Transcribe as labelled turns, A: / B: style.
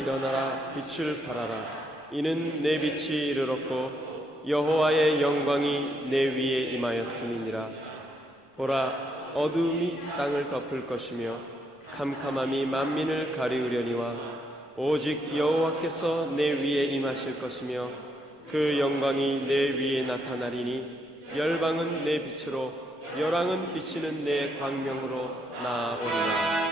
A: 일어나라 빛을 발하라. 이는 내 빛이 이르렀고 여호와의 영광이 내 위에 임하였음이니라. 보라 어둠이 땅을 덮을 것이며 캄캄함이 만민을 가리우려니와 오직 여호와께서 내 위에 임하실 것이며 그 영광이 내 위에 나타나리니 열방은 내 빛으로 열왕은 비치는 내 광명으로 나아오리라.